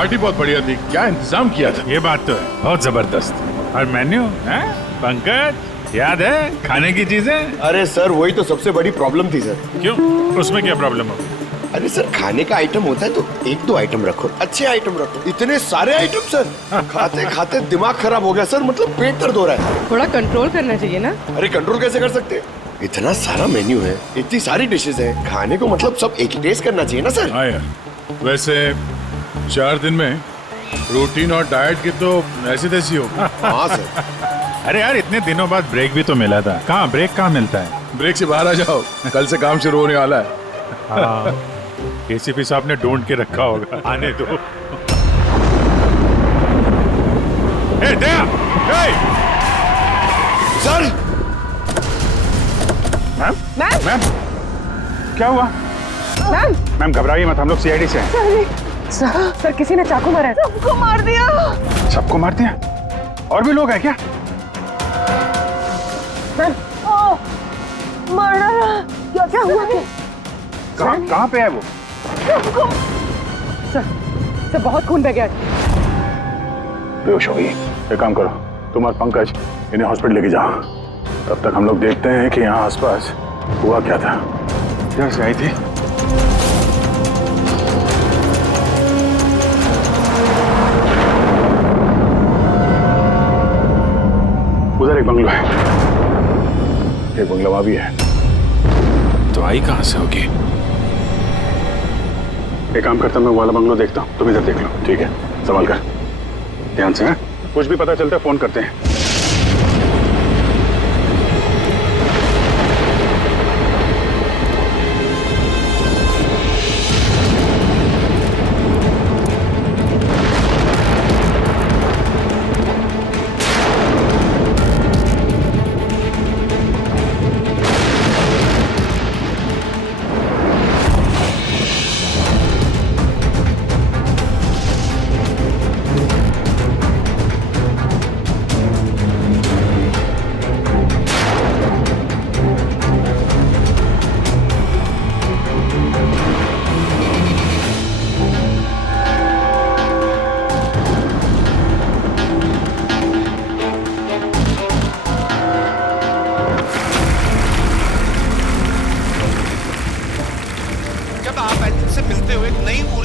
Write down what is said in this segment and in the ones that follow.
Party बहुत बढ़िया थी, क्या इंतजाम किया था। ये बात तो है, बहुत जबरदस्त। और मेन्यू है पंकज, याद है खाने की चीजें? अरे सर वही तो सबसे बड़ी प्रॉब्लम थी सर। क्यों, उसमें क्या प्रॉब्लम हो? अरे सर खाने का आइटम होता है तो एक दो आइटम रखो, अच्छे आइटम रखो। इतने सारे आइटम सर, खाते खाते दिमाग खराब हो गया सर, मतलब पेट दर्द हो रहा है। थोड़ा कंट्रोल करना चाहिए ना। अरे कंट्रोल कैसे कर सकते हैं? इतना सारा मेन्यू है, इतनी सारी डिशेज है, खाने को मतलब सब एक ही टेस्ट करना चाहिए ना सर। हाँ यार, वैसे 4 दिन में रूटीन और डाइट की तो ऐसी तैसी हो। हाँ सर। अरे यार इतने दिनों बाद ब्रेक भी तो मिला था, कहाँ ब्रेक कहाँ मिलता है? ब्रेक से बाहर आ जाओ, कल से काम शुरू होने वाला है। हाँ, एसीपी साहब ने ढूंढ के रखा होगा, आने दो। ए, दया! ए! Sir ma'am? मैम! मैम? क्या हुआ? मैम! मैम घबराइए मत, हम लोग सीआईडी से हैं। सर किसी ने चाकू मारा है। सबको मार दिया। सबको मार दिया? और भी लोग हैं क्या? मैम, मार डाला। क्या हुआ? कहाँ पे है वो? सर बहुत खून बह गया। बेहोश हो गई। एक काम करो, तुम और पंकज इन्हें हॉस्पिटल लेके जाओ, तब तक हम लोग देखते हैं कि यहाँ आसपास हुआ क्या था। इधर से आई थी। उधर एक बंगलो है, एक बंगला वहां भी है। तो आई कहां से होगी? एक काम करता हूं, मैं वाला बंगलो देखता हूं, तुम इधर देख लो। ठीक है, संभाल कर, ध्यान से। कुछ भी पता चलता है फोन करते हैं।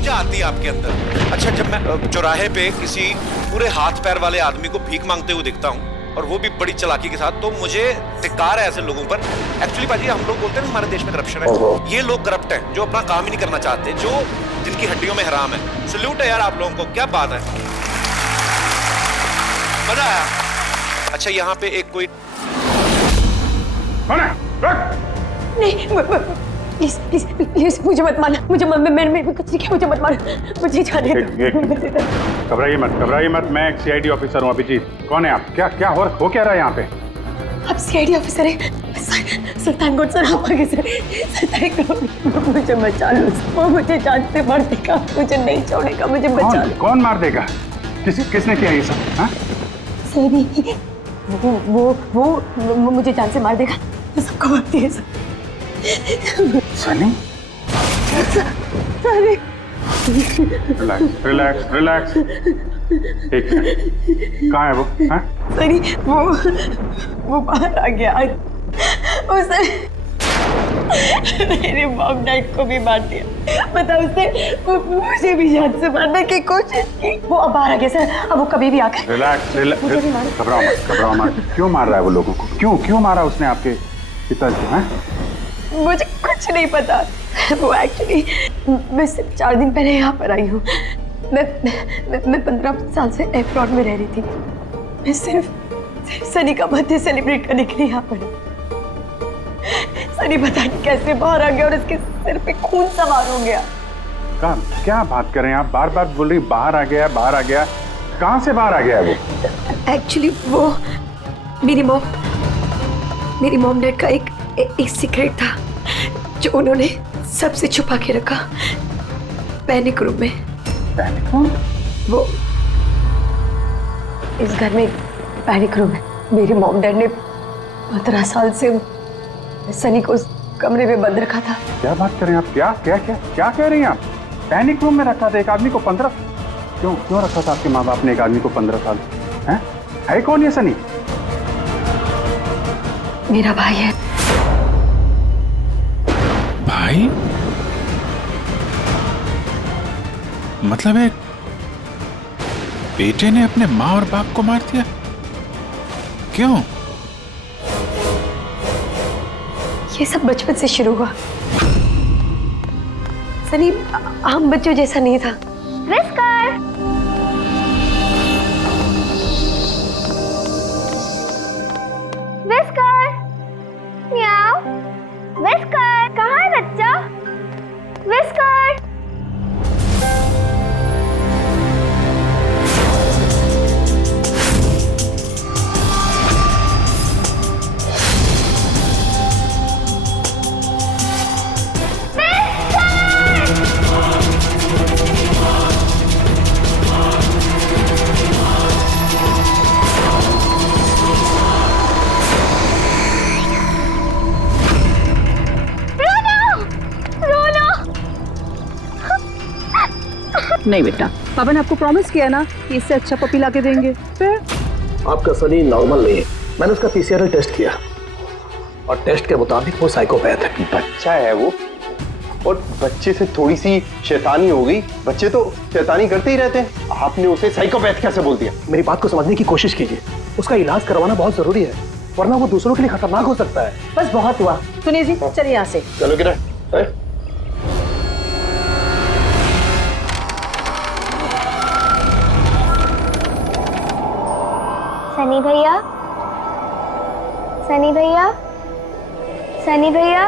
आती है आपके अंदर। अच्छा, जब मैं चौराहे पे किसी पूरे हाथ पैर वाले आदमी को भीख मांगते हुए दिखता हूँ, और वो भी बड़ी चालाकी के साथ, तो मुझे धिक्कार है ऐसे लोगों पर। एक्चुअली बाजी, हम लोग बोलते हैं हमारे देश में करप्शन है, ये लोग करप्ट हैं जो अपना काम ही नहीं करना चाहते, जो जिनकी हड्डियों में हराम है। सल्यूट है यार आप लोगों को, क्या बात है, मजा आया। अच्छा, यहाँ पे एक कोई नहीं, प्लीज प्लीज प्लीज मुझे मत मारना, मुझे मैंने कुछ नहीं किया, मुझे मत मारना, मुझे जाने दो। घबराइए मत, मैं एक सीआईडी ऑफिसर हूँ। अभिजीत, कौन है आप? क्या हो क्या रहा है यहाँ पे? आप सीआईडी ऑफिसर हैं? सुल्तानगंज सर, आप आगे सर, मुझे बचा लो, वो मुझे जान से मार देगा, मुझे नहीं छोड़ेगा, मुझे बचा लो। कौन मार देगा? किसने किया ये सब? हाँ? सनी, वो मुझे जान से मार देगा, सबको मारती है सर। सनी? सनी, रिलैक्स। एक मिनट, कहाँ है वो? हाँ? सनी, वो बाहर आ गया, उसने मेरे मॉम डैड को भी मार दिया, पता उसने मुझे भी जान से मारने की कोशिश की। वो अब बाहर आ गया सर, अब वो कभी भी आकर। रिलैक्स, घबराओ मत। क्यों मार रहा है वो लोगों को? क्यों मारा उसने आपके पिताजी को? मुझे कुछ नहीं पता, वो एक्चुअली मैं सिर्फ 4 दिन पहले यहाँ पर आई हूँ। मैं 15 साल से एफ्रॉड में रह रही थी। मैं सिर्फ सनी का बर्थडे सेलिब्रेट करने के लिए यहाँ पर। सनी पता नहीं कैसे बाहर आ गया और इसके सिर पे खून सवार हो गया। क्या बात कर रहे हैं आप? बार बोल रही बाहर आ गया। कहाँ से बाहर आ गया है वो? एक्चुअली वो मेरी मॉम डैड का एक सीक्रेट था जो उन्होंने सबसे छुपा के रखा, पैनिक रूम में। Panic room? वो इस घर में पैनिक रूम है। मेरे मॉम डैड ने 15 साल से सनी को उस कमरे में बंद रखा था। क्या बात कर रहे हैं आप? क्या कह रही हैं आप? पैनिक रूम में रखा था एक आदमी को 15? क्यों क्यों रखा था आपके माँ बाप ने एक आदमी को 15 साल? है कौन ये सनी? मेरा भाई है। भाई? मतलब एक बेटे ने अपने माँ और बाप को मार दिया? क्यों? ये सब बचपन से शुरू हुआ। सनी आम बच्चों जैसा नहीं था। विस्कर! विस्कर! म्याऊ! विस्कर! कहाँ है बच्चा? विस्कर! नहीं बेटा, पापा ने आपको प्रॉमिस किया ना कि इससे अच्छा पपी ला के देंगे। फिर आपका सनी नॉर्मल नहीं है। मैंने उसका पीसीआर टेस्ट किया और टेस्ट के मुताबिक वो साइकोपैथ है। बच्चा है वो, और बच्चे से थोड़ी सी शैतानी हो गई। बच्चे तो शैतानी करते ही रहते हैं, आपने उसे साइकोपैथ कैसे बोल दिया? मेरी बात को समझने की कोशिश कीजिए। उसका इलाज करवाना बहुत जरूरी है, वरना वो दूसरों के लिए खतरनाक हो सकता है। बस बहुत हुआ। सुनिए जी, चलिए यहाँ से। चलो किरण, सनी भैया, सनी भैया, सनी भैया।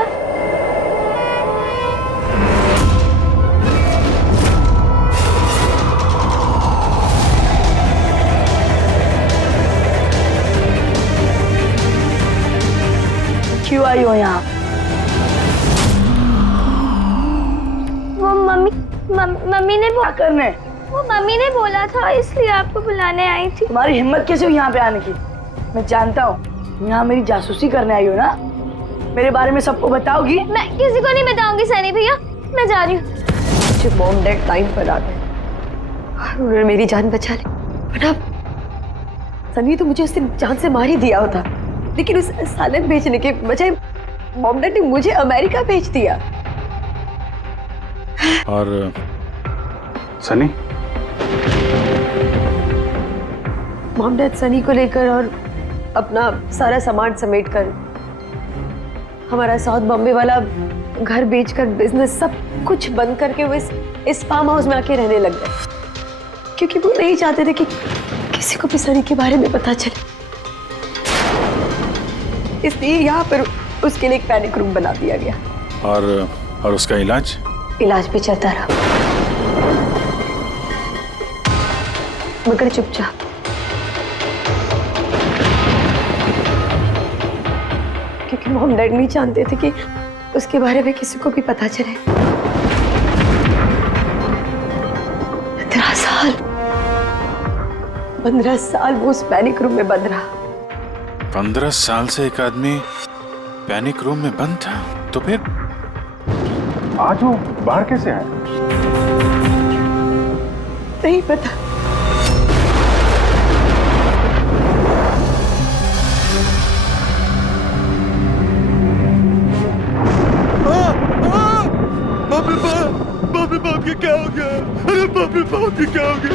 क्यों आई हो यहाँ? वो मम्मी ने क्या करने? वो मम्मी ने बोला था, इसलिए आपको बुलाने आई थी। तुम्हारी हिम्मत कैसे हुई यहाँ पे आने की? मैं जानता हूँ यहाँ मेरी जासूसी करने आई हो ना। मेरे बारे में सबको बताओगी? मैं किसी को नहीं बताऊंगी सनी भैया, मैं जा रही हूँ। मुझे मॉम डैड टाइम पर आ गए और उन्होंने मेरी जान बचा ली। वरना सनी तो मुझे उस दिन जान से मार ही दिया होता, लेकिन उस सालन भेजने के बजाय मॉम डैड ने मुझे अमेरिका भेज दिया। और सनी? मॉम डैड सनी को लेकर और अपना सारा सामान समेटकर हमारा साउथ बॉम्बे वाला घर बेचकर बिजनेस सब कुछ बंद करके वो इस फार्म हाउस में आके रहने लग गए, क्योंकि वो नहीं चाहते थे कि किसी को भी सनी के बारे में पता चले। इसलिए यहाँ पर उसके लिए एक पैनिक रूम बना दिया गया। और उसका इलाज भी चलता रहा, मगर चुपचाप। क्योंकि मॉम डैड नहीं जानते थे कि उसके बारे में किसी को भी पता चले। 15 साल वो उस पैनिक रूम में बंद रहा। 15 साल से एक आदमी पैनिक रूम में बंद था, तो फिर आज वो बाहर कैसे आए? नहीं पता। बाप रे बाप, ये क्या हो गया? अरे बाप रे बाप, ये क्या हो गया?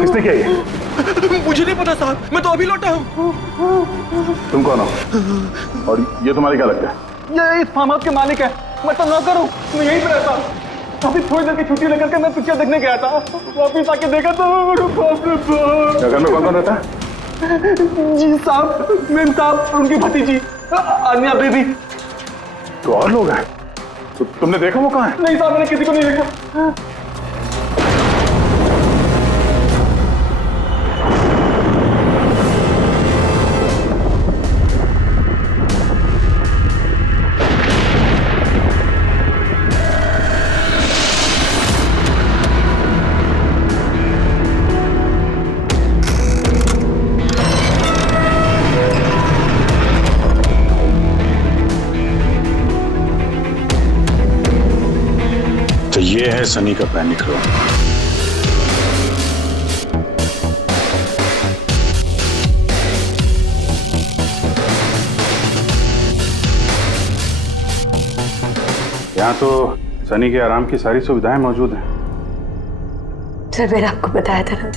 किसने किया ये? मुझे नहीं पता साहब, मैं तो अभी लौटा हूँ। तुम कौन हो और ये तुम्हारे क्या लगता है? ये इस फार्म हाउस के मालिक है, मैं तो नौकर हूँ, मैं यहीं पे रहता हूँ। अभी थोड़ी देर की छुट्टी लेकर के मैं पिक्चर देखने गया था, वापिस आके देखा तो बाप रे बाप। घर में कौन कौन रहता है? जी साहब, मेम साहब, उनकी भतीजी अन्या बेबी। तो और लोग हैं? तो तुमने देखा वो कहाँ है? नहीं साहब, मैंने किसी को नहीं देखा। ये है सनी का पैनिक रूम। यहाँ तो सनी के आराम की सारी सुविधाएं मौजूद हैं। सर मैंने आपको बताया था ना,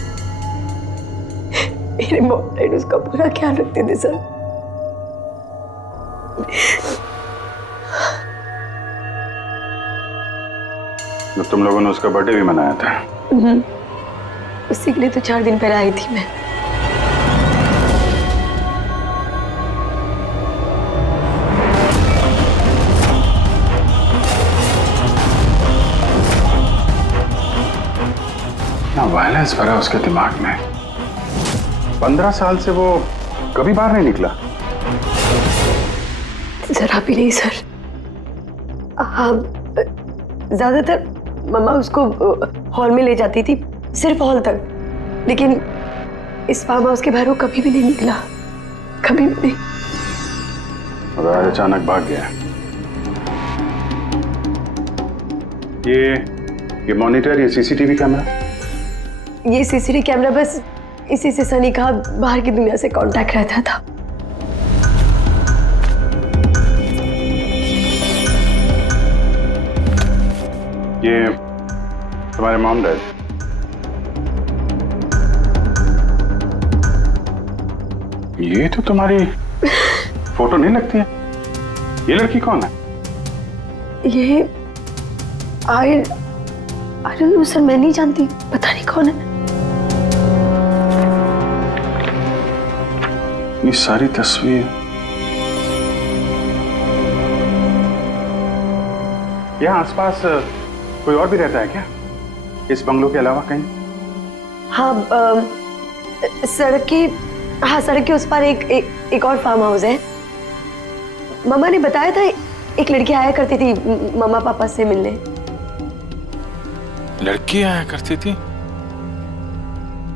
मेरे मॉम डैड उसका पूरा ख्याल रखते थे सर। तुम लोगों ने उसका बर्थडे भी मनाया था। उसी के लिए तो 4 दिन पहले आई थी मैं। ना वायलेंस भरा उसके दिमाग में। 15 साल से वो कभी बाहर नहीं निकला। जरा भी नहीं सर। हाँ, ज्यादातर मम्मा उसको हॉल में ले जाती थी, सिर्फ हॉल तक। लेकिन इस फार्म हाउस के बाहर वो कभी भी नहीं निकला, कभी भी नहीं। और आज अचानक भाग गया। ये मॉनिटर, ये सीसीटीवी कैमरा, ये सीसीटीवी कैमरा बस इसी से सनी का बाहर की दुनिया से कांटेक्ट रहता था। ये तुम्हारे मॉम डैड। ये तो तुम्हारी फोटो नहीं लगती है। ये लड़की कौन है? ये आई डोंट नो सर, मैं नहीं जानती, पता नहीं कौन है। ये सारी तस्वीर, यहाँ आसपास कोई और भी रहता है क्या, इस बंगलों के अलावा कहीं? हाँ, सड़क के उस पर एक और फार्म हाउस है। मम्मा ने बताया था एक लड़की आया करती थी मम्मा पापा से मिलने। लड़की आया करती थी?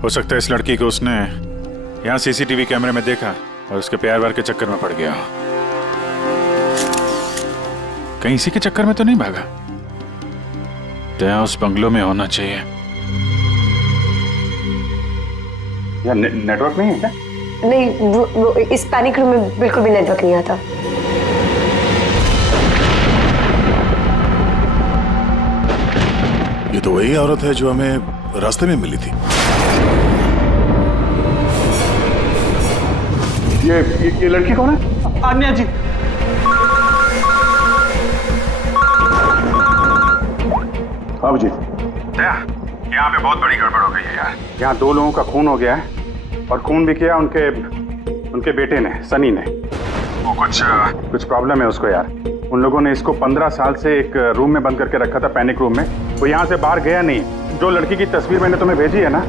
हो सकता है इस लड़की को उसने यहाँ सीसीटीवी कैमरे में देखा और उसके प्यार वार के चक्कर में पड़ गया। कहीं इसी के चक्कर में तो नहीं भागा? तो यहाँ उस बंगलो में होना चाहिए। यार नेटवर्क नहीं है क्या? नहीं, वो इस पैनिक रूम में बिल्कुल भी नेटवर्क नहीं आता। ये तो वही औरत है जो हमें रास्ते में मिली थी। ये लड़की कौन है? आन्या जी। हाँ जी। यहाँ पे बहुत बड़ी गड़बड़ हो गई है यार। यहाँ 2 लोगों का खून हो गया है, और खून भी किया उनके बेटे ने, सनी ने। वो कुछ प्रॉब्लम है उसको यार। उन लोगों ने इसको 15 साल से एक रूम में बंद करके रखा था, पैनिक रूम में। वो यहाँ से बाहर गया नहीं। जो लड़की की तस्वीर मैंने तुम्हें भेजी है ना,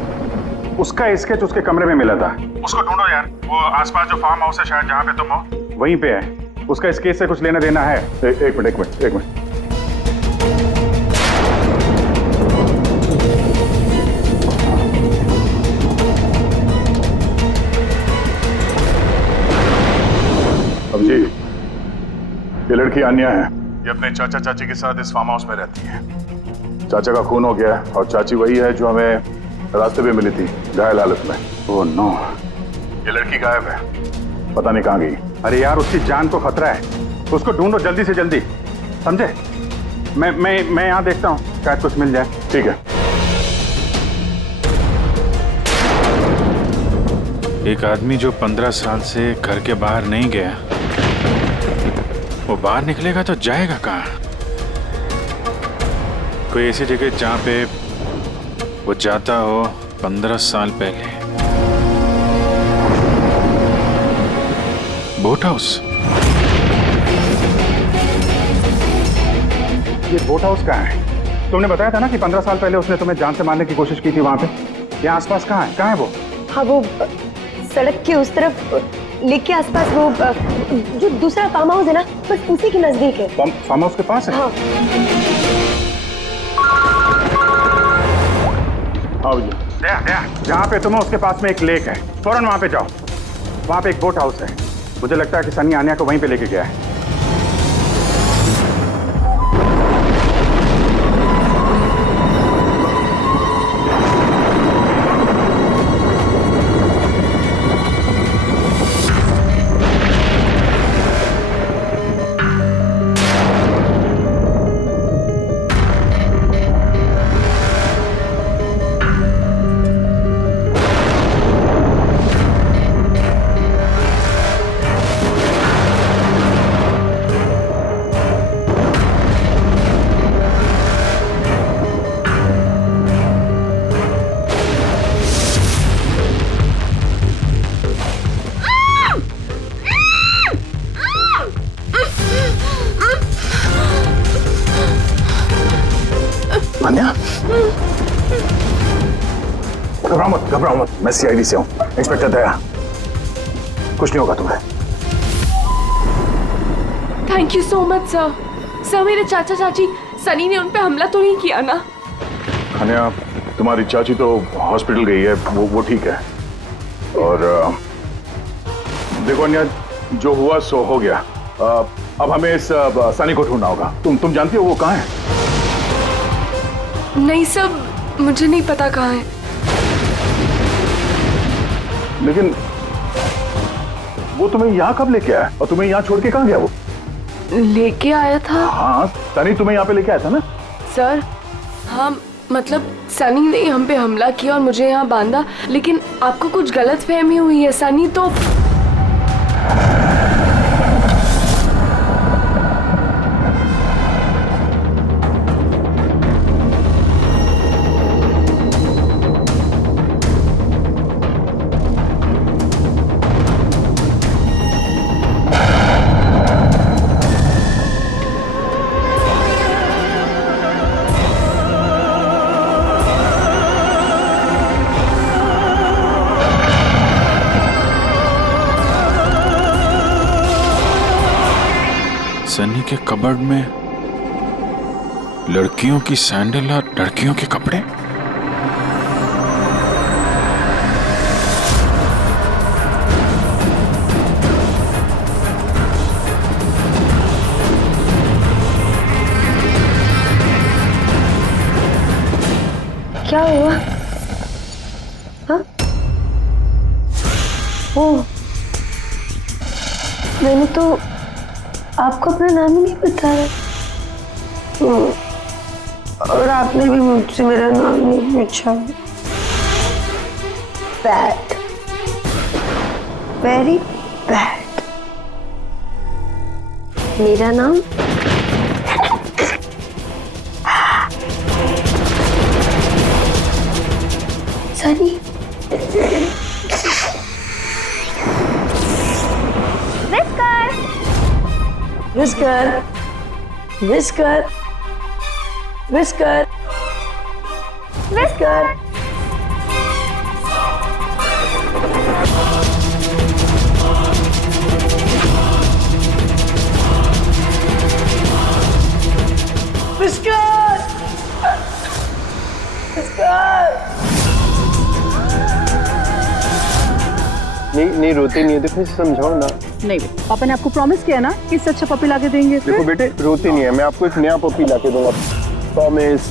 उसका स्केच उसके कमरे में मिला था। उसको ढूंढो यार। वो आसपास जो फार्म हाउस है शायद जहाँ पे तुम हो, वहीं पे है। उसका स्केच से कुछ लेना देना है। एक मिनट। अब जी, ये लड़की आन्या है। ये अपने चाचा चाची के साथ इस फार्म हाउस में रहती है। चाचा का खून हो गया है, और चाची वही है जो हमें रास्ते पे मिली थी घायल हालत में। ओह नो, ये लड़की गायब है, पता नहीं कहाँ गई। अरे यार, उसकी जान को खतरा है, उसको ढूंढो जल्दी से जल्दी, समझे? मैं यहाँ देखता हूँ, शायद कुछ मिल जाए। ठीक है। एक आदमी जो 15 साल से घर के बाहर नहीं गया, वो बाहर निकलेगा तो जाएगा कहाँ? कोई ऐसी जगह जहाँ पे वो जाता हो 15 साल पहले। Boat house. ये बोट हाउस कहाँ है? तुमने बताया था ना कि 15 साल पहले उसने तुम्हें जान से मारने की कोशिश की थी वहां पे। यहाँ आसपास कहाँ है वो? हाँ, वो सड़क के उस तरफ, लेक के आसपास, वो जो दूसरा फार्म हाउस है ना, बस उसी के नजदीक है। फार्म हाउस के पास है? हाँ। हाँ भैया, जहाँ पे तुम हो उसके पास में एक लेक है, फौरन वहाँ पे जाओ। वहाँ पे एक बोट हाउस है। मुझे लगता है कि सनी आन्या को वहीं पे लेके गया है। घबराओ मत, मैं सीआईडी से हूँ, इंस्पेक्टर दया। कुछ नहीं होगा तुम्हें। Thank you so much sir. Sir मेरे चाचा चाची सनी ने उन पे हमला तो नहीं किया ना? अनया, तुम्हारी चाची तो हॉस्पिटल गई है, वो ठीक है। और देखो अनया, जो हुआ सो हो गया। अब हमें इस सनी को ढूंढना होगा। तुम जानती हो वो कहाँ है? नहीं सर, मुझे नहीं पता कहाँ है। लेकिन वो तुम्हें यहाँ कब लेके आया और तुम्हें यहाँ छोड़ के कहाँ गया वो? लेके आया था। हाँ, सनी तुम्हें यहाँ पे लेके आया था ना? सर हाँ, मतलब सनी ने हम पे हमला किया और मुझे यहाँ बांधा, लेकिन आपको कुछ गलतफहमी हुई है। सनी तो सनी के कबर्ड में लड़कियों की सैंडल और लड़कियों के कपड़े। क्या हुआ? हाँ? ओ, मैंने तो आपको अपना नाम ही नहीं बताया। और आपने भी मुझसे मेरा नाम नहीं पूछा। Bad, very bad. मेरा नाम Sunny. Whisker, whisker, whisker, whisker. Whisker, whisker. नहीं रोते नहीं है तो फिर समझाओ ना। नहीं, पापा ने आपको प्रॉमिस किया ना कि इससे अच्छा पपी लाके देंगे। देखो बेटे, रोती नहीं है, मैं आपको एक नया पपी लाके दूंगा, प्रॉमिस।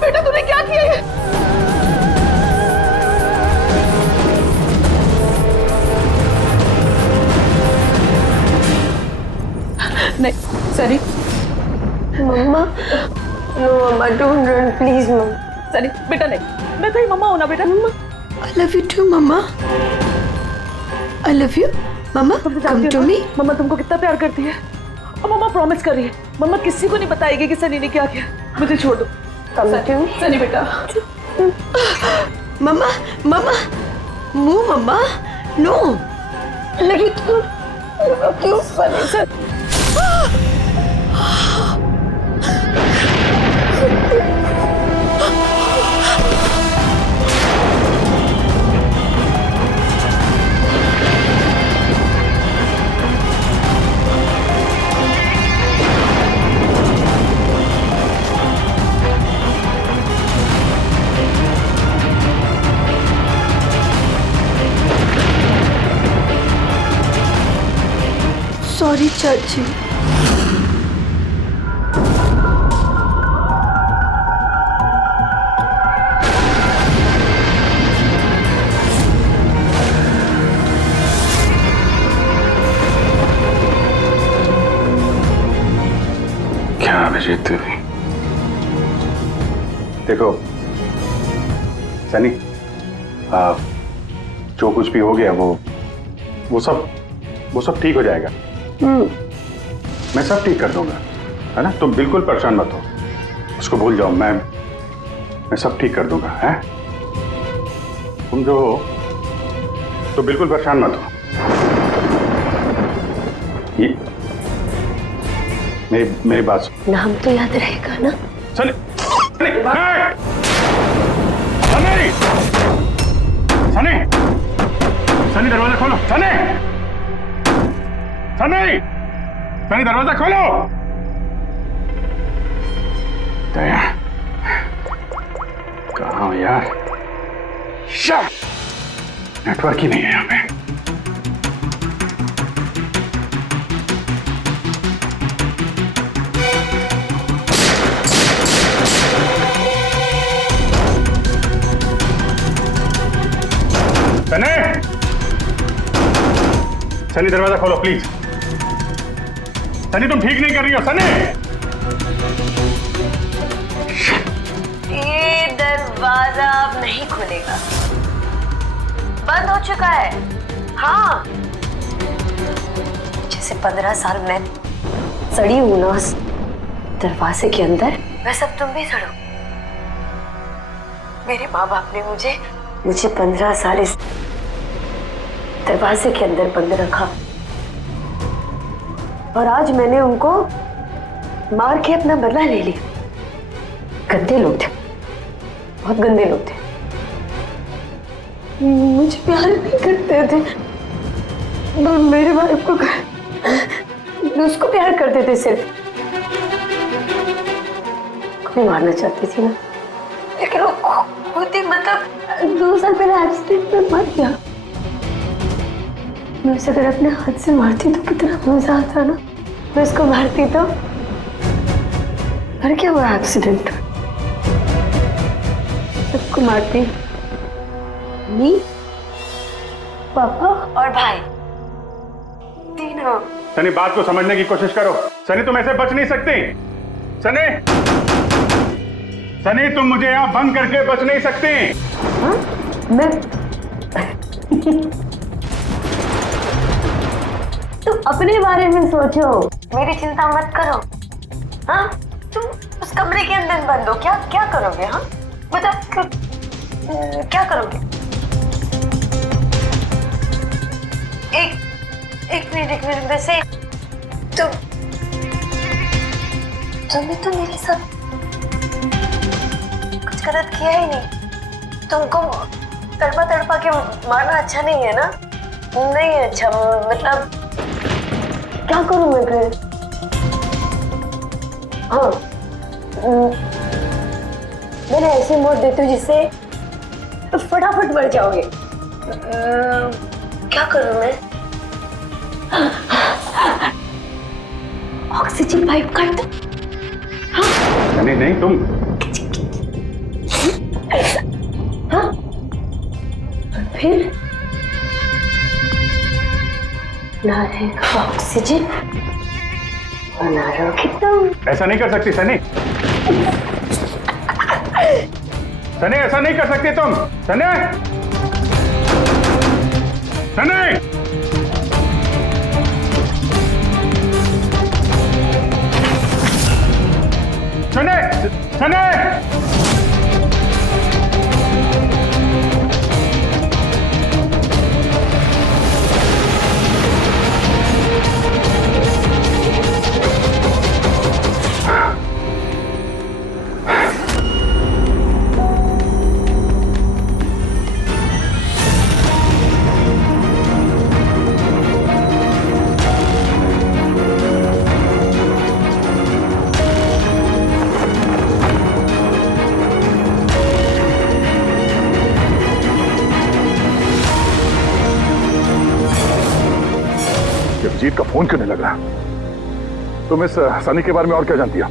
बेटा तूने क्या किया है? नहीं Sunny. Mamma, no mamma, don't run please mamma. Sunny बेटा नहीं, मैं तेरी मम्मा हूं ना बेटा। Mamma I love you too mamma, I love you mamma, come to me. Mamma तुमको कितना प्यार करती है और मम्मा प्रॉमिस कर रही है मम्मा किसी को नहीं बताएगी कि सनी ने क्या किया। मुझे छोड़ दो। सनी बेटा। मम्मा, मम्मा, मुंह मम्मा, नो। लगी तू क्यों सनी सर? सॉरी चाची। अजीत देवी। देखो सनी, जो कुछ भी हो गया वो सब ठीक हो जाएगा। मैं सब ठीक कर दूंगा, है ना? तुम बिल्कुल परेशान मत हो, उसको भूल जाओ। मैं सब ठीक कर दूंगा, है? तुम जो हो तो बिल्कुल परेशान मत हो। ये मेरी बात सुन। नाम तो याद रहेगा ना? सनी, सनी, सनी, सनी दरवाजा खोलो। सनी, सनी, सनी दरवाजा खोलो। दया, कहाँ हो यार? नेटवर्क ही नहीं है यहाँ पे। सनी, सनी दरवाजा खोलो प्लीज। सनी तुम ठीक नहीं कर रही हो। सनी, ये दरवाजा अब नहीं खुलेगा, बंद हो चुका है। हाँ, जैसे 15 साल मैं सड़ी हूं ना उस दरवाजे के अंदर, वैसे अब तुम भी सड़ो। मेरे माँ बाप ने मुझे 15 साल इस दरवाजे के अंदर बंद रखा, और आज मैंने उनको मार के अपना बदला ले लिया। गंदे लोग थे, बहुत गंदे लोग थे, मुझे प्यार नहीं करते थे। मेरे बाप को उसको प्यार करते थे सिर्फ। कोई मारना चाहती थी ना, लेकिन वो खुद ही मतलब 2 साल पहले एक्सीडेंट में मर गया। मैं उसे अगर अपने हाथ से मारती तो कितना मजा आता ना। मैं उसको मारती तो मर क्या हुआ एक्सीडेंट। सबको मारती, मम्मी, पापा और भाई, तीनों। सनी बात को समझने की कोशिश करो। सनी तुम ऐसे बच नहीं सकती। सनी, सनी तुम मुझे यहाँ बंद करके बच नहीं सकती। हाँ? मैं तुम अपने बारे में सोचो, मेरी चिंता मत करो। हाँ, तुम उस कमरे के अंदर बंद हो, क्या करोगे? हाँ मतलब क्या करोगे? एक मिनट वैसे तुमने तो मेरे साथ कुछ गलत किया ही नहीं। तुमको तड़पा के मारना अच्छा नहीं है ना? नहीं अच्छा, मतलब क्या करूं मैं फिर? हाँ, मैंने ऐसे मौत देती हूँ जिससे फटाफट मर जाओगे। क्या करूं मैं? ऑक्सीजन पाइप काट दो। हाँ? नहीं तुम ऐसा, हाँ? फिर ना रहेगा ऑक्सीजन और ना रहोगे तुम। ऐसा नहीं कर सकती सनी। सनी ऐसा नहीं कर सकती तुम। सनी, सनी, सनी, सनी, अजीत का फोन क्यों नहीं लग रहा? तुम इस सनी के बारे में और क्या जानती हो?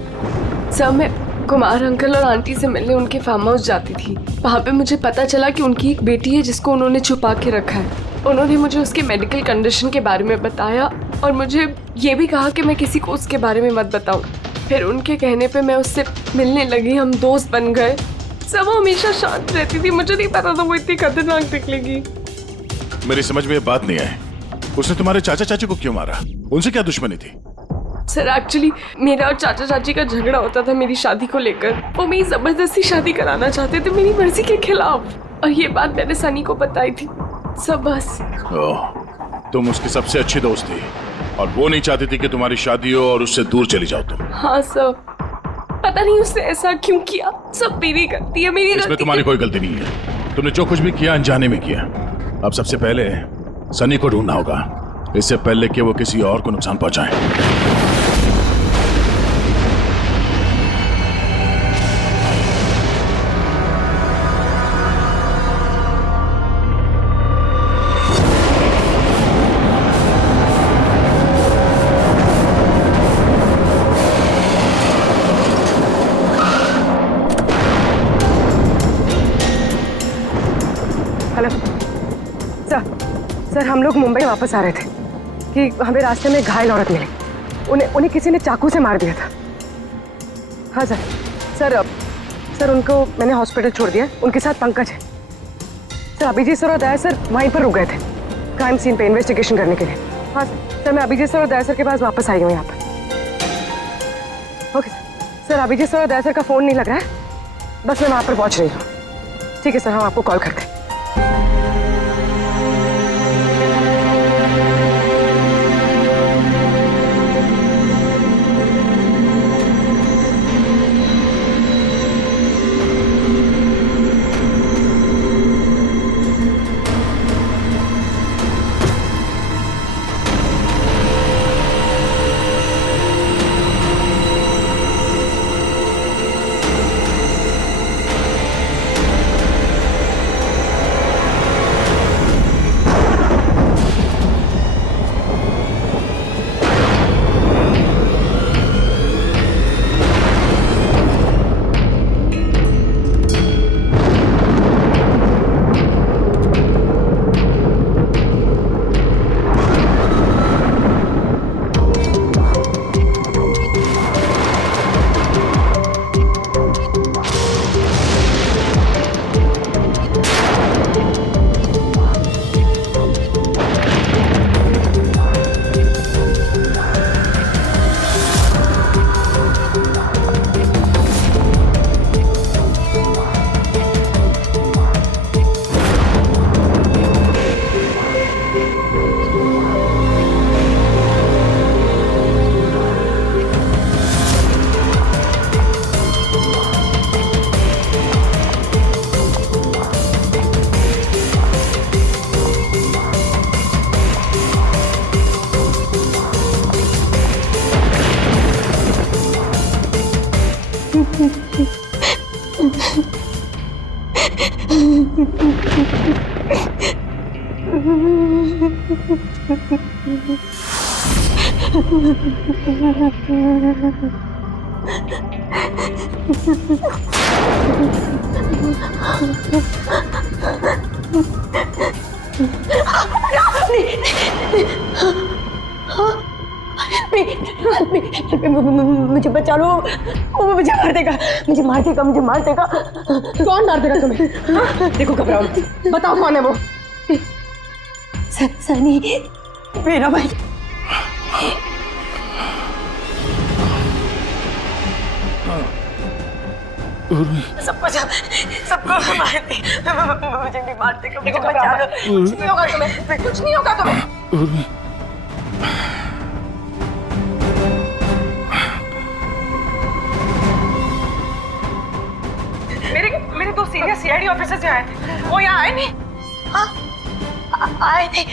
सर, मैं कुमार अंकल और आंटी से मिलने उनके फार्म हाउस जाती थी। वहाँ पे मुझे पता चला कि उनकी एक बेटी है जिसको उन्होंने छुपा के रखा है। उन्होंने मुझे उसके मेडिकल कंडीशन के बारे में बताया और मुझे ये भी कहा कि मैं किसी को उसके बारे में मत बताऊं। फिर उनके कहने पे मैं उससे मिलने लगी, हम दोस्त बन गए। सब हमेशा शांत रहती थी, मुझे नहीं पता था वो इतनी खतरनाक निकलेगी। मेरी समझ में ये बात नहीं आई, उसने तुम्हारे चाचा चाची को क्यों मारा? उनसे क्या दुश्मनी थी? सर एक्चुअली मेरा और चाचा चाची का झगड़ा होता था मेरी शादी को लेकर। वो मेरी जबरदस्ती शादी कराना चाहते थे मेरी मर्जी के खिलाफ, और ये बात मैंने सनी को बताई थी। सब बस। तुम उसकी सबसे अच्छी दोस्त थी और वो नहीं चाहती थी कि तुम्हारी शादी हो और उससे दूर चली जाओ तुम। हाँ सर, पता नहीं उसने ऐसा क्यों किया। सब मेरी गलती है, मेरी इसमें तुम्हारी कोई गलती नहीं है। तुमने जो कुछ भी किया अनजाने में किया। अब सबसे पहले सनी को ढूंढना होगा, इससे पहले कि वो किसी और को नुकसान पहुंचाए। हेलो सर, हम लोग मुंबई वापस आ रहे थे कि हमें रास्ते में घायल औरत मिली। उन्हें किसी ने चाकू से मार दिया था। हाँ सर उनको मैंने हॉस्पिटल छोड़ दिया। उनके साथ पंकज है। सर अभिजीत सर और दया सर वहीं पर रुक गए थे क्राइम सीन पे इन्वेस्टिगेशन करने के लिए। हाँ सर, मैं अभिजीत सर और दया सर के पास वापस आई हूँ यहाँ पर। ओके सर, अभिजीत सर और दया सर का फ़ोन नहीं लग रहा है, बस मैं वहाँ पर पहुँच रही हूँ। ठीक है सर, हम आपको कॉल करते हैं। मुझे बचा लो, वो मुझे मार देगा, मुझे मार देगा। कौन मार देगा तुम्हें? देखो घबराओ, बताओ कौन है वो? सनी, मेरा भाई। सबको मार दे, मुझे नहीं मार देगा, मुझे बचा लो। कुछ नहीं होगा तुम्हें, कुछ नहीं होगा तुम्हें। मेरे दो सीनियर सीआईडी ऑफिसर्स यहाँ आए थे, वो यहाँ आए नहीं? हाँ आए थे।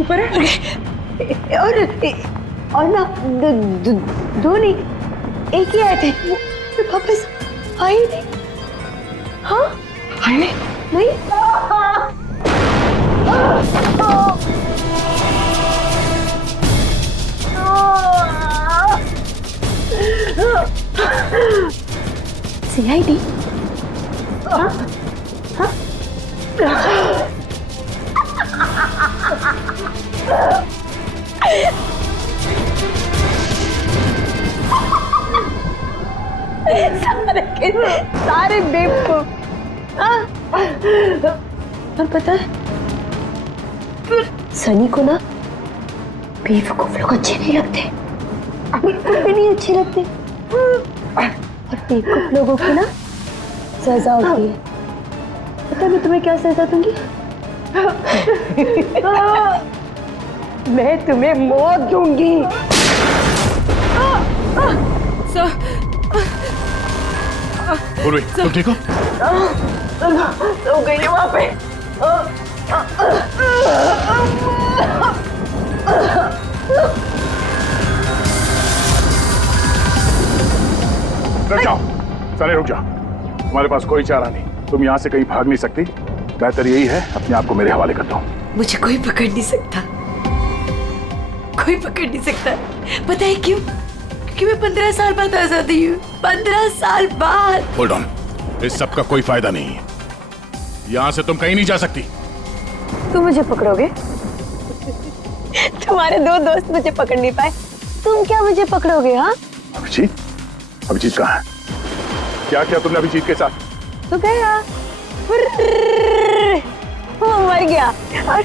ऊपर है और ना दो नहीं, एक ही आए थे, वो वापस आए नहीं। हाँ आए नहीं। सीआईडी? सारे बेवकूफ। और पता है सनी को ना बेवकूफ लोग अच्छे नहीं लगते, बिल्कुल भी नहीं अच्छे लगते। और बेवकूफ लोगों की ना सजा होती है। पता है मैं तुम्हें क्या सजा दूंगी? मैं तुम्हें मौत दूंगी। पूर्वी, तुम ठीक हो? हो गई है वहां पे। रुक जाओ, सारे रुक जाओ। तुम्हारे पास कोई चारा नहीं, तुम यहाँ से कहीं भाग नहीं सकती। बेहतर यही है अपने आप को मेरे हवाले कर दो। मुझे कोई पकड़ नहीं सकता, कोई पकड़ नहीं सकता। पता है क्यों? क्योंकि मैं 15 साल बाद आजादी हूँ। 15 साल बाद। होल्ड ऑन, इस सब का कोई फायदा नहीं है। यहाँ से तुम कहीं नहीं जा सकती। तुम मुझे पकड़ोगे? तुम्हारे दो दोस्त मुझे पकड़ नहीं पाए, तुम क्या मुझे पकड़ोगे? हाँ अभिजीत, अभिजीत कहाँ है? क्या किया तुमने अभिजीत के साथ? तो गया, वो मर गया और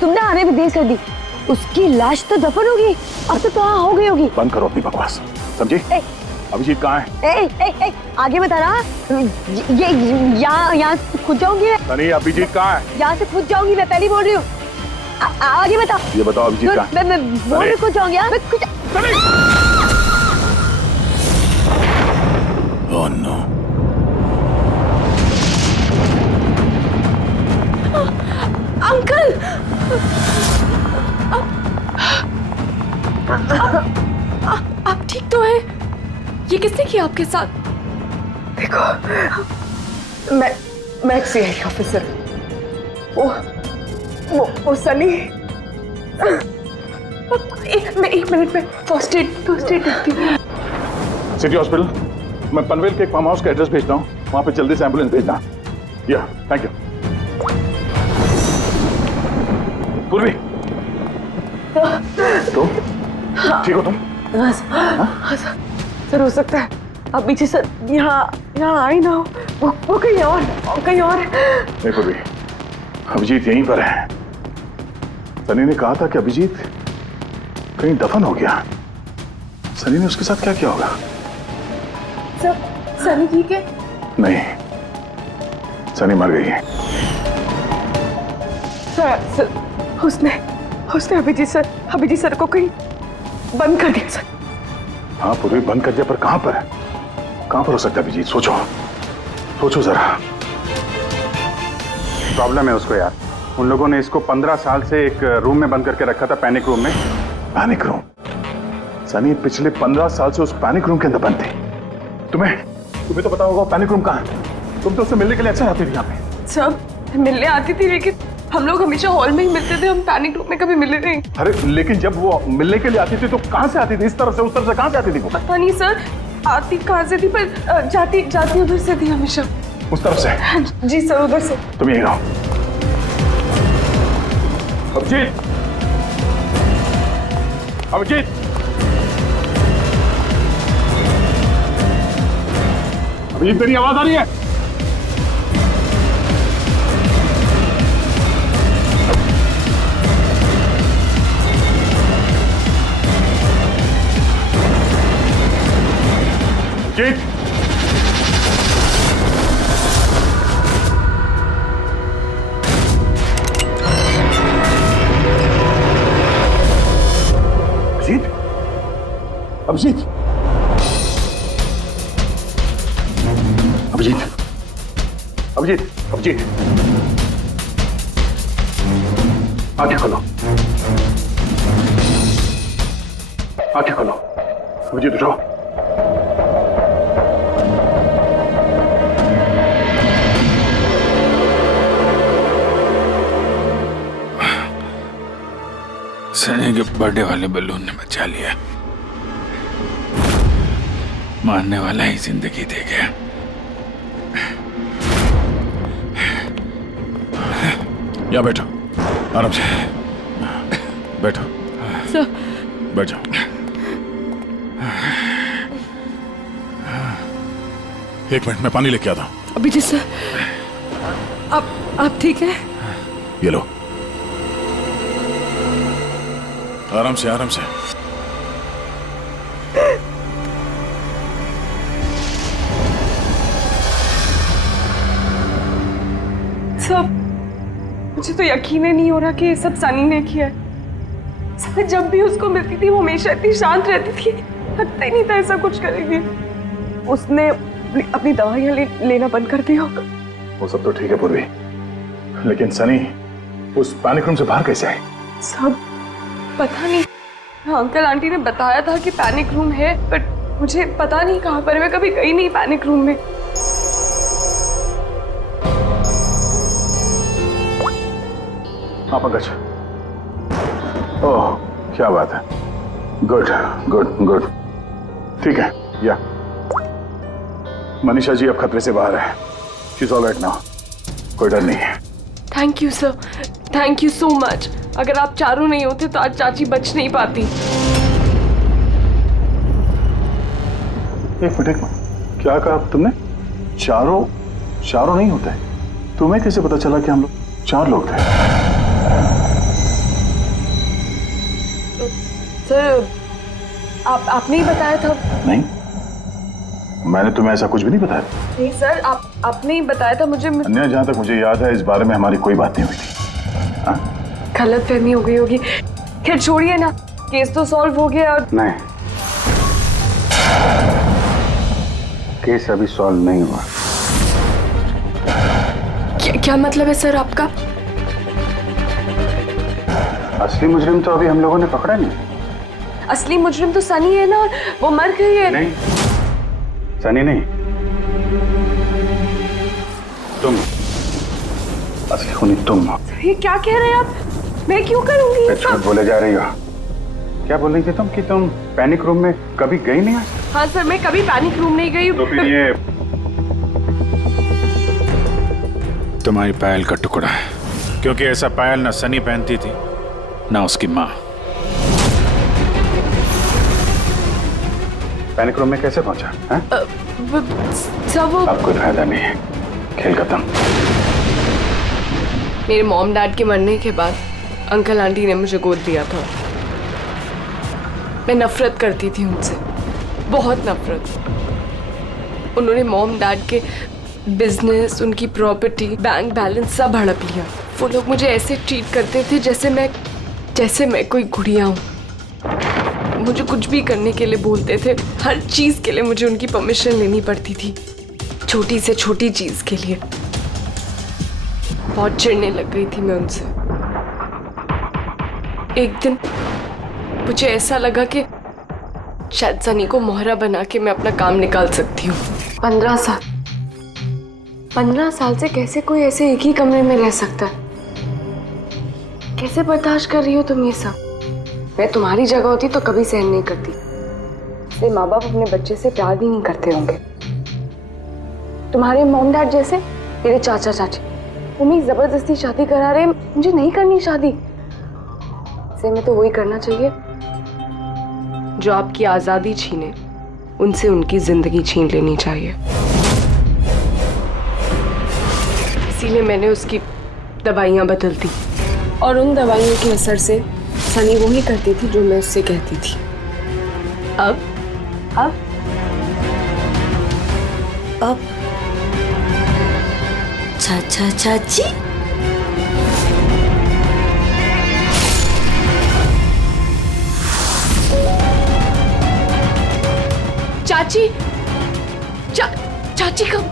तुमने आने भी देर कर दी। उसकी लाश तो दफन होगी, अब तो कहाँ हो गई होगी। बंद करो अपनी बकवास, समझी? अभिजीत कहाँ है? आगे बता रहा। ये यहाँ खुद जाऊंगी मैं। सनी, अभिजीत कहाँ है? यहाँ से खुद जाऊंगी मैं, पहले बोल रही हूँ। आगे बता। ये बताओ अभिजीत कहाँ है? मैं बोल रही खुद जाऊंगी। Oh no. अंकल, आप ठीक तो हैं? ये किसने किया आपके साथ? देखो, मैं एक सीआईडी ऑफिसर। वो सनी। एक मिनट में फर्स्ट एड देखती हूँ। सिटी हॉस्पिटल, मैं पनवेल के एक फार्म हाउस का एड्रेस भेजता हूँ, वहां पे जल्दी से एम्बुलेंस भेजना। या थैंक यू। पूर्वी, तुम ठीक हो? तुम सर हो सकता है अभी जी सर यहाँ आई ना हो, वो कहीं और नहीं पूर्वी, अभिजीत यहीं पर है। सनी ने कहा था कि अभिजीत कहीं दफन हो गया। सनी ने उसके साथ क्या किया होगा? सर सनी ठीक है? नहीं, सनी मर गई है। सर उसने अभिजीत सर को कहीं बंद कर दिया सर। हाँ पूर्वी, बंद कर दिया, पर कहां पर हो सकता है अभिजीत? सोचो जरा। प्रॉब्लम है उसको यार। उन लोगों ने इसको 15 साल से एक रूम में बंद करके रखा था, पैनिक रूम में। Panic room? सनी पिछले 15 साल से उस पैनिक रूम के अंदर बंद थी। तुम्हें तो पता होगा पैनिक रूम कहाँ है। तुम तो उससे मिलने के लिए अक्सर आती थी यहाँ पे। सब मिलने आती थी, लेकिन हम लोग हमेशा हॉल में ही मिलते थे, हम पैनिक रूम में कभी मिले नहीं। अरे लेकिन जब वो मिलने के लिए आती थी तो कहाँ से आती थी? इस तरफ से, उस तरफ से, कहाँ से आती थी वो? पता नहीं सर, आती कहाँ से थी, पर जाती उधर से थी हमेशा। उस तरफ से? जी सर, उधर से। तुम यहीं रहो। अभिजीत, मेरी आवाज आ रही है? अभिजीत, अभिजीत, अभिजीत, अभिजीत, अभिजीत, आंखें खोलो, आंखें खोलो। अभिजीत उठो। सनी के बर्थडे वाले बलून ने बचा लिया, मारने वाला ही जिंदगी दे गया। यहाँ बैठो, आराम से बैठो। सर बैठ जाओ। एक मिनट, मैं पानी लेके आता हूँ। अभिजीत सर, आप ठीक है? ये लो, आराम से आराम से। सब मुझे तो यकीन ही नहीं हो रहा कि ये सब सनी ने किया है। सब जब भी उसको मिलती थी वो हमेशा इतनी शांत रहती थी, लगता ही नहीं था ऐसा कुछ करेगी। उसने अपनी दवाइयाँ लेना बंद कर दिया। वो सब तो ठीक है पूर्वी, लेकिन सनी उस पैनिक रूम से बाहर कैसे आई? सब पता नहीं। अंकल आंटी ने बताया था कि पैनिक रूम है, बट मुझे पता नहीं कहाँ पर। मैं कभी गई नहीं पैनिक रूम में। हाँ पंकज, ओह क्या बात है, गुड गुड गुड, ठीक है। या मनीषा जी अब खतरे से बाहर है, she is all right now, कोई डर नहीं है। Thank you sir, thank you so much. अगर आप चारों नहीं होते तो आज चाची बच नहीं पाती। एक मिनट, क्या कहा तुमने? चारों नहीं होते? तुम्हें कैसे पता चला कि हम लोग 4 लोग थे? सर आपने ही बताया था। नहीं, मैंने तुम्हें ऐसा कुछ भी नहीं बताया। नहीं सर, आपने ही बताया था मुझे। अन्य जहां तक मुझे याद है इस बारे में हमारी कोई बात नहीं हुई थी। गलतफहमी हो गई होगी। खैर छोड़िए ना, केस तो सॉल्व हो गया। और नहीं, केस अभी सॉल्व नहीं हुआ। क्या मतलब है सर आपका? असली मुजरिम तो अभी हम लोगों ने पकड़ा नहीं। असली मुजरिम तो सनी है ना, और वो मर गई है। नहीं, सनी नहीं, तुम असली खूनी तुम हो। सर ये क्या कह रहे हैं आप? मैं क्यों करूंगी ये झूठ सब? बोले जा रही हो। क्या बोल रही थी तुम कि तुम पैनिक रूम में कभी गई नहीं? हाँ सर, मैं कभी पैनिक रूम नहीं गई। तो फिर ये तुम्हारी पायल का टुकड़ा है, क्योंकि ऐसा पायल ना सनी पहनती थी ना उसकी माँ। पैनिक रूम में कैसे पहुंचा है? सब वो अब कोई फायदा नहीं है, खेल खत्म। मेरे मॉम डैड के मरने के बाद अंकल आंटी ने मुझे गोद दिया था। मैं नफरत करती थी उनसे, बहुत नफरत। उन्होंने मॉम डैड के बिजनेस, उनकी प्रॉपर्टी, बैंक बैलेंस सब हड़प लिया। वो लोग मुझे ऐसे ट्रीट करते थे जैसे मैं कोई गुड़िया हूँ। मुझे कुछ भी करने के लिए बोलते थे, हर चीज के लिए मुझे उनकी परमिशन लेनी पड़ती थी, छोटी से छोटी चीज के लिए। बहुत चिढ़ने लग गई थी मैं उनसे। एक दिन मुझे ऐसा लगा कि शायद सनी को मोहरा बना के मैं अपना काम निकाल सकती हूँ। 15 साल से कैसे कोई ऐसे एक ही कमरे में रह सकता है? कैसे बर्दाश्त कर रही हो तुम ये सब? मैं तुम्हारी जगह होती तो कभी सहन नहीं करती। इसलिए माँ बाप अपने बच्चे से प्यार भी नहीं करते होंगे। तुम्हारे मॉम डैड जैसे मेरे चाचा चाची, वो मेरी जबरदस्ती शादी करा रहे। मुझे नहीं करनी शादी। इसलिए मैं तो वही करना चाहिए जो आपकी आजादी छीने, उनसे उनकी जिंदगी छीन लेनी चाहिए। इसीलिए मैंने उसकी दवाइयाँ बदल दी, और उन दवाइयों के असर से सनी वो ही करती थी जो मैं उससे कहती थी। अब चाचा चाची,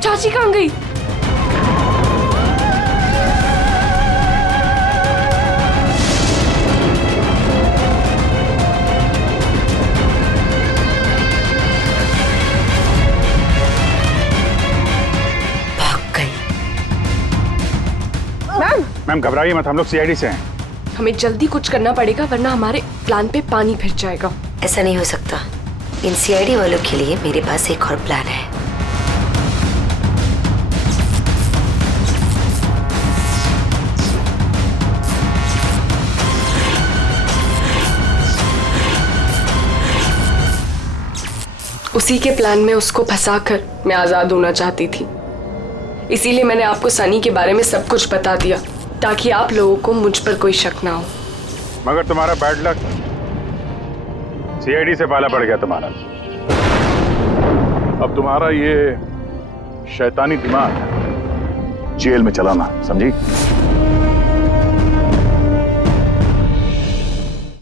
चाची कहाँ गई? मैम घबराइए मत, हम लोग सीआईडी से हैं। हमें जल्दी कुछ करना पड़ेगा, वरना हमारे प्लान पे पानी फिर जाएगा। ऐसा नहीं हो सकता। इन सीआईडी वालों के लिए मेरे पास एक और प्लान है। उसी के प्लान में उसको फंसाकर मैं आजाद होना चाहती थी। इसीलिए मैंने आपको सनी के बारे में सब कुछ बता दिया ताकि आप लोगों को मुझ पर कोई शक ना हो। मगर तुम्हारा बैड लक, सीआईडी से पाला पड़ गया तुम्हारा। अब तुम्हारा ये शैतानी दिमाग जेल में चलाना, समझी?